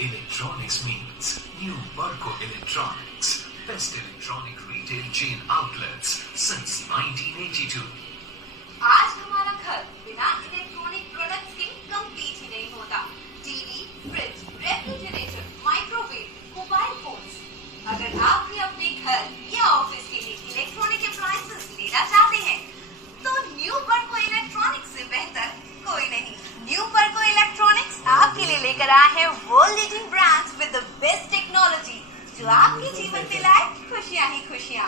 Electronics means new Barco Electronics, best electronic retail chain outlets since 1982. आज हमारा घर बिना इलेक्ट्रॉनिक प्रोडक्ट्स के कंप्लीट ही नहीं होता। TV, fridge, refrigerator, microwave, mobile phones. अगर आप भी अपने घर या ऑफिस के लिए इलेक्ट्रॉनिक अप्लायंसेस लेना चाहते हैं, तो न्यू बर्को इलेक्ट्रॉनिक्स से बेहतर कोई नहीं। न्यू बर्को इलेक्ट्रॉनिक्स आपके लिए लेकर आया है world leading brands with the best technology, जो आपके जीवन में लाए खुशियां ही खुशियां।